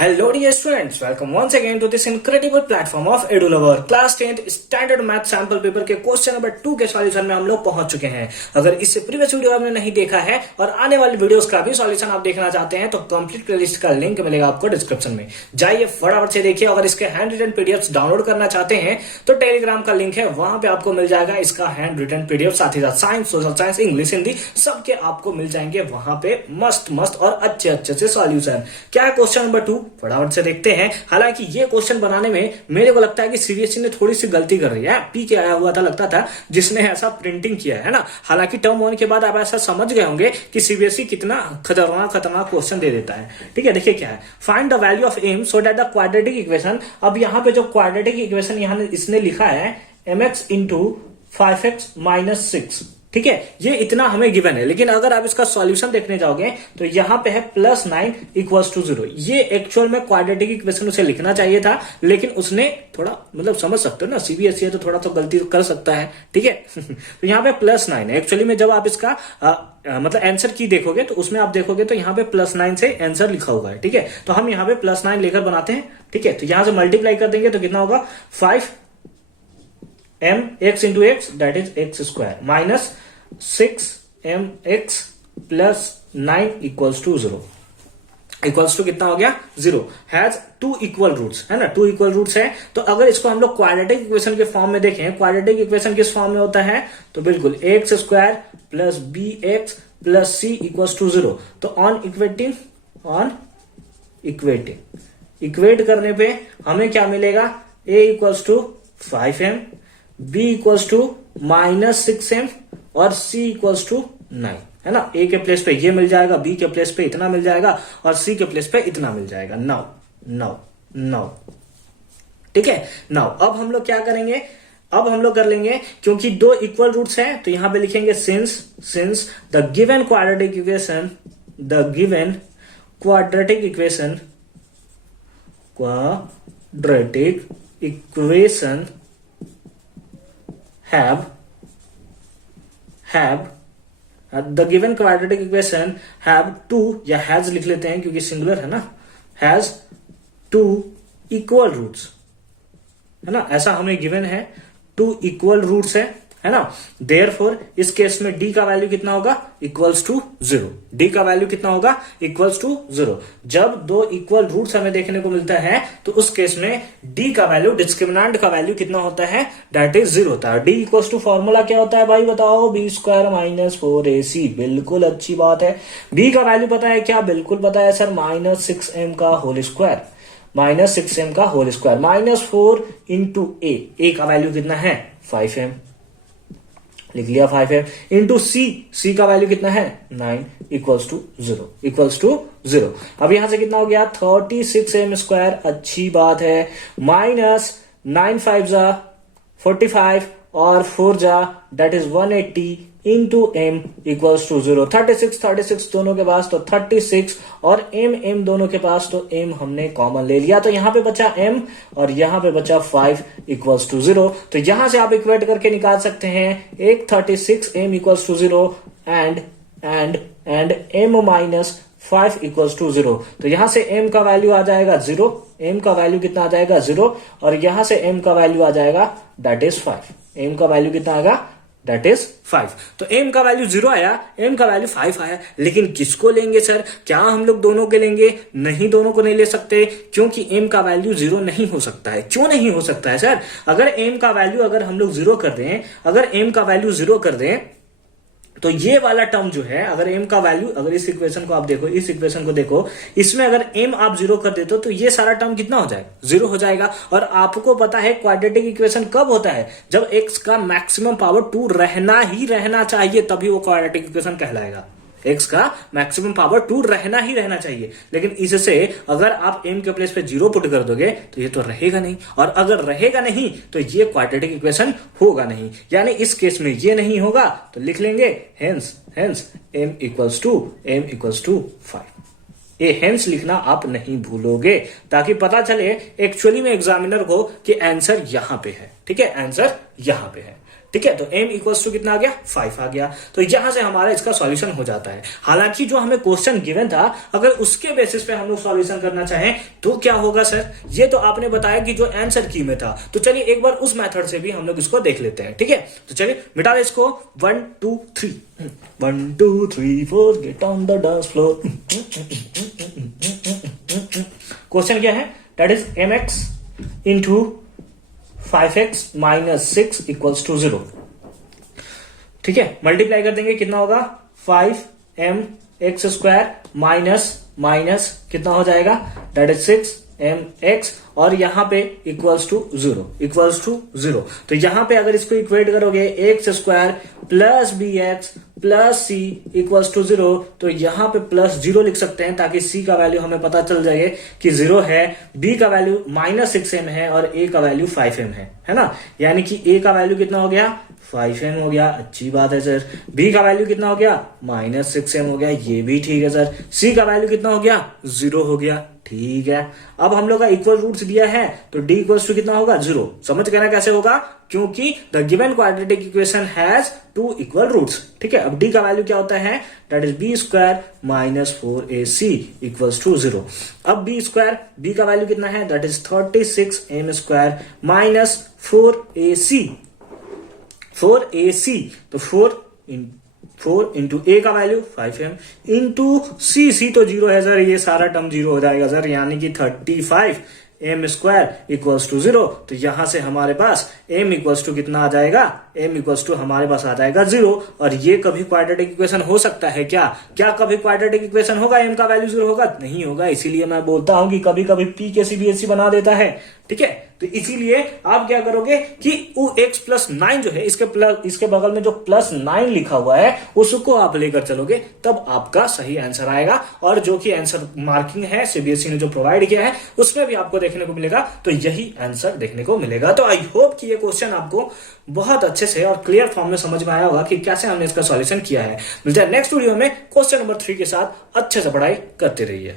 Hello dear students, welcome once again to this incredible platform of EduLover. Class 10th standard math sample paper के question number 2 के solution में हम लोग पहुंच चुके हैं। अगर इससे प्रीवियस वीडियो आपने नहीं देखा है और आने वाली वीडियोस का भी सॉल्यूशन आप देखना चाहते हैं तो कंप्लीट प्लेलिस्ट का लिंक मिलेगा आपको डिस्क्रिप्शन में, जाइए फटाफट से देखिए। अगर इसके हैंड रिटन पीडीएफ डाउनलोड करना चाहते हैं तो टेलीग्राम का लिंक है, वहां पे आपको मिल जाएगा इसका हैंड रिटन पीडीएफ, साथ ही साथ science, social science, English, Hindi सबके आपको मिल जाएंगे वहां पे मस्त और अच्छे से सॉल्यूशन। क्या है क्वेश्चन नंबर 2, फटाफट से देखते हैं। हालांकि ये क्वेश्चन बनाने में मेरे को लगता है कि सीबीएसई ने थोड़ी सी गलती कर रही है। पी के आया हुआ था, लगता था जिसने ऐसा प्रिंटिंग किया है ना। हालांकि टर्म 1 के बाद आप ऐसा समझ गए होंगे कि सीबीएसई कितना खतरनाक क्वेश्चन दे देता है। ठीक है, देखिए क्या है, find the value of am so that the quadratic equation. अब यहाँ पे जो क्वाड्रेटिक इक्वेशन यहाँ इसने लिखा है mx इंटू 5x माइनस 6, ठीक है, ये इतना हमें गिवन है। लेकिन अगर आप इसका सॉल्यूशन देखने जाओगे तो यहां पे है +9 इक्वल्स टू 0। ये एक्चुअल में क्वाड्रेटिक इक्वेशन उसे लिखना चाहिए था, लेकिन उसने थोड़ा मतलब समझ सकते हो ना, सीबीएसई है तो थोड़ा तो गलती कर सकता है। ठीक है तो यहाँ पे +9 है एक्चुअली में। जब आप इसका मतलब आंसर की देखोगे तो उसमें आप देखोगे तो यहाँ पे +9 से आंसर लिखा हुआ है। ठीक है, तो हम यहाँ पे +9 लेकर बनाते हैं। ठीक है, तो यहां से मल्टीप्लाई कर देंगे तो कितना होगा, 5m(x) into x that is x square minus 6mx plus 9 equals to 0। Equals to कितना हो गया, 0। हैज 2 इक्वल रूट्स, है ना, 2 इक्वल रूट्स है। तो अगर इसको हम लोग क्वाड्रेटिक इक्वेशन के फॉर्म में देखें, क्वाड्रेटिक इक्वेशन किस फॉर्म में होता है, तो बिल्कुल x square plus bx plus c equals to 0। तो ऑन इक्वेट करने पे हमें क्या मिलेगा, a equals to 5m, b equals to minus 6m और c इक्वल्स टू 9, है ना। a के प्लेस पे ये मिल जाएगा, b के प्लेस पे इतना मिल जाएगा और c के प्लेस पे इतना मिल जाएगा। नाउ ठीक है। नाउ अब हम लोग क्या करेंगे, अब हम लोग कर लेंगे, क्योंकि 2 इक्वल रूट्स हैं तो यहां पे लिखेंगे since the given quadratic equation have the given quadratic equation have 2, या has लिख लेते हैं क्योंकि सिंगुलर है ना, has 2 equal roots, है ना, ऐसा हमें गिवन है, 2 इक्वल रूट्स है ना। देयरफॉर इस केस में d का वैल्यू कितना होगा, इक्वल्स टू 0। d का वैल्यू कितना होगा, इक्वल्स टू 0। जब 2 इक्वल रूट्स हमें देखने को मिलता है तो उस केस में d का वैल्यू, डिस्क्रिमिनेंट का वैल्यू कितना होता है, दैट इज 0 होता है। d इक्वल्स टू फॉर्मूला क्या होता है भाई बताओ, b स्क्वायर माइनस 4ac। बिल्कुल अच्छी बात है। b का वैल्यू पता है क्या, बिल्कुल पता है सर, -6m का होल स्क्वायर, -6m का whole square minus 4 into a का वैल्यू कितना है, 5m, लिख लिया 5m, इंटू c का वैल्यू कितना है, 9 इक्वल्स टू 0। अब यहां से कितना हो गया, 36m स्क्वायर, अच्छी बात है, माइनस 9 5 जा 45 और 4 जा that is 180 into m equals to 0। 36 दोनों के पास तो 36 और m दोनों के पास तो m हमने कॉमन ले लिया, तो यहां पे बचा m और यहां पे बचा 5 इक्वल्स टू 0। तो यहां से आप इक्वेट करके निकाल सकते हैं, एक 36 m equals to 0 and m minus 5 equals to 0। तो यहां से m का वैल्यू आ जाएगा 0, m का वैल्यू कितना आ जाएगा 0 और यहां से m का वैल्यू आ जाएगा दैट इज 5। m का वैल्यू कितना आएगा, दैट इज 5। तो m का वैल्यू 0 आया, m का वैल्यू 5 आया। लेकिन किसको लेंगे सर, क्या हम लोग दोनों के लेंगे, नहीं, दोनों को नहीं ले सकते, क्योंकि m का वैल्यू 0 नहीं हो सकता है। क्यों नहीं हो सकता है सर, अगर m का वैल्यू अगर हम लोग 0 कर दें, अगर m का वैल्यू 0 कर दें तो ये वाला टर्म जो है, अगर m का वैल्यू, अगर इस इक्वेशन को आप देखो, इस इक्वेशन को देखो, इसमें अगर m आप 0 कर देते हो तो ये सारा टर्म कितना हो जाएगा, 0 हो जाएगा। और आपको पता है क्वाड्रेटिक इक्वेशन कब होता है, जब x का मैक्सिमम पावर 2 रहना चाहिए, तभी वो क्वाड्रेटिक इक्वेशन कहलाएगा। x का मैक्सिमम पावर 2 रहना चाहिए। लेकिन इससे अगर आप m के प्लेस पे 0 पुट कर दोगे तो ये तो रहेगा नहीं, और अगर रहेगा नहीं तो ये क्वाड्रेटिक इक्वेशन होगा नहीं, यानी इस केस में ये नहीं होगा। तो लिख लेंगे हेंस m इक्वल्स टू 5। ये हेंस लिखना आप नहीं भूलोगे, ताकि पता चले एक्चुअली में एग्जामिनर को कि आंसर यहां पे है। ठीक है, आंसर यहां पे है। ठीक है, तो m इक्वल्स टू कितना आ गया 5 आ गया। तो यहां से हमारा इसका सॉल्यूशन हो जाता है। हालांकि जो हमें क्वेश्चन गिवन था अगर उसके बेसिस पे हम लोग सॉल्यूशन करना चाहें तो क्या होगा सर, ये तो आपने बताया कि जो आंसर की में था, तो चलिए एक बार उस मेथड से भी हम लोग इसको देख लेते हैं। ठीक है, तो चलिए मिटा दे इसको। 1 2 3 1 2 3 4 get on the dance floor. Question क्या है, that is mx into 5x minus 6 equals to 0। ठीक है, मल्टीप्लाई कर देंगे, कितना होगा 5mx स्क्वायर माइनस कितना हो जाएगा, दैट इज 6mx, और यहां पे इक्वल्स टू 0। तो यहां पे अगर इसको इक्वेट करोगे x square plus b x plus c equals to 0, तो यहां पे प्लस 0 लिख सकते हैं ताकि सी का वैल्यू हमें पता चल जाए कि 0 है, बी का वैल्यू -6m है और ए का वैल्यू 5m है ना। यानी कि ए का वैल्यू कितना हो गया 5m हो गया, अच्छी बात है सर। बी का वैल्यू कितना हो गया -6m हो गया, ये भी ठीक है सर। सी का वैल्यू कितना हो गया 0 हो गया, ठीक है। अब हम लोग का इक्वल रूट्स दिया है तो d इक्वल्स टू कितना होगा 0। समझ गए ना कैसे होगा, क्योंकि the given quadratic equation has 2 equal roots. ठीक है, अब d का वैल्यू क्या होता है, that is b square minus 4ac equals to 0। अब b स्क्वायर, b का वैल्यू कितना है, that is 36m square minus 4ac। तो 4 इंटू ए का वैल्यू 5m इंटू सी तो 0 है सर, ये सारा टर्म 0 हो जाएगा सर, यानी कि 35m स्क्वायर इक्वल्स टू 0। तो यहां से हमारे पास m इक्वल्स टू कितना आ जाएगा, m इक्वल्स टू हमारे पास आ जाएगा 0। और ये कभी क्वाड्रेटिक इक्वेशन हो सकता है क्या कभी क्वाड्रेटिक इक्वेशन होगा m का वैल्यू 0 होगा, नहीं होगा। इसीलिए मैं बोलता हूं कि कभी कभी पी के सीबीएसई बना देता है। ठीक है, तो इसीलिए आप क्या करोगे कि x+9 जो है इसके बगल में जो +9 लिखा हुआ है उसको आप लेकर चलोगे, तब आपका सही आंसर आएगा। और जो कि आंसर मार्किंग है सीबीएसई ने जो प्रोवाइड किया है उसमें भी आपको देखने को मिलेगा, तो यही आंसर देखने को मिलेगा। तो आई होप कि ये क्वेश्चन आपको बहुत अच्छे से और क्लियर फॉर्म में समझ में आया होगा कि कैसे हमने इसका सॉल्यूशन किया है। मिलते हैं नेक्स्ट वीडियो में क्वेश्चन नंबर 3 के साथ। अच्छे से पढ़ाई करते रहिए।